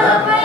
হ্যাঁ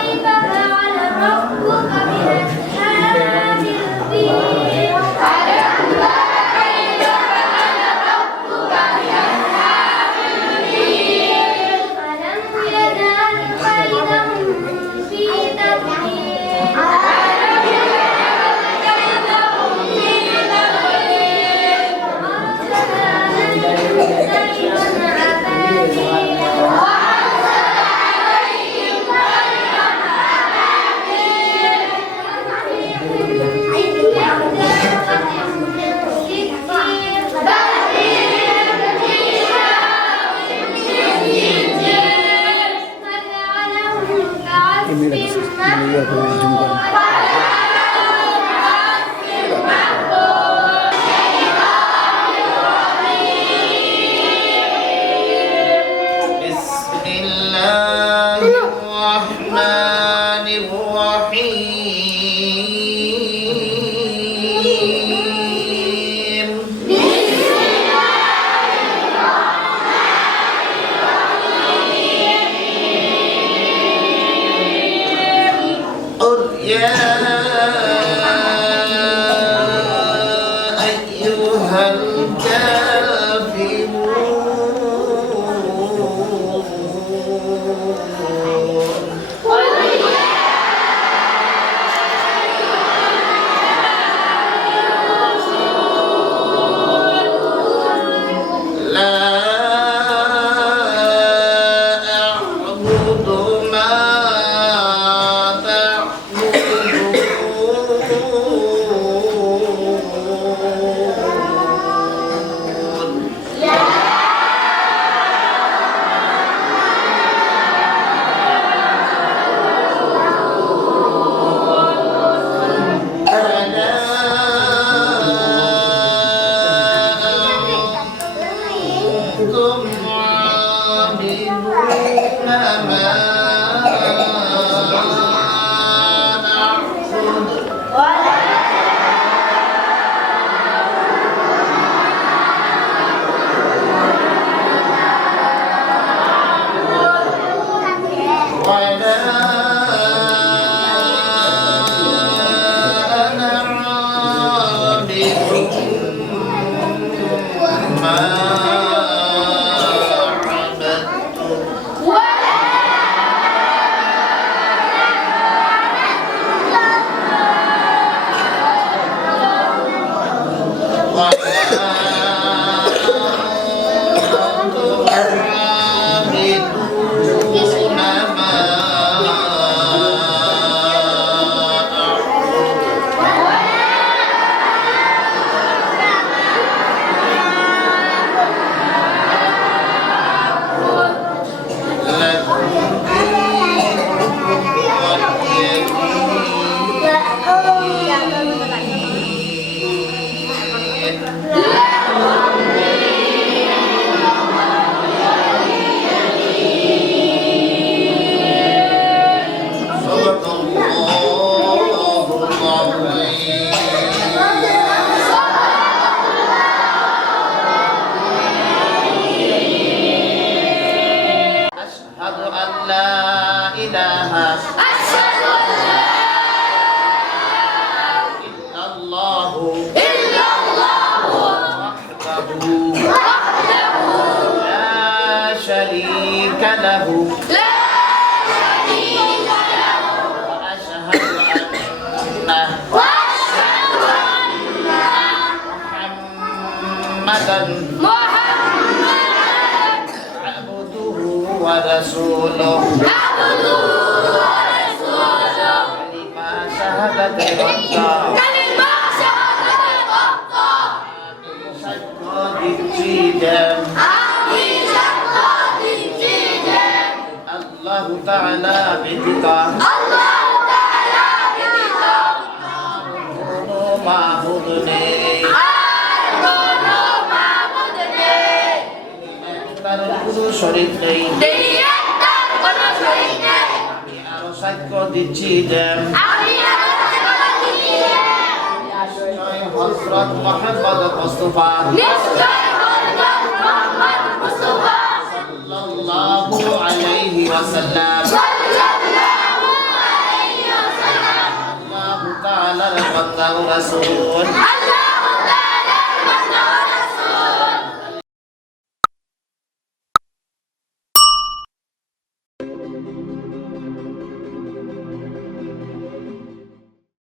Hallelujah. herkes شريك له وأشهد أن محمدا عبده ورسوله كلمة شهادة الرب شكر الجيدة الله تعالى بدك كونوا معبودني তার কোনো শরীর নেই আমি আরো সাক্ষ্য দিচ্ছি যে জয় হজরত মোহাম্মদ মুস্তফা সাল্লাল্লাহু আলাইহি ওয়াসাল্লাম আল্লাহ তাআলার Muhammad Rasul. Allah.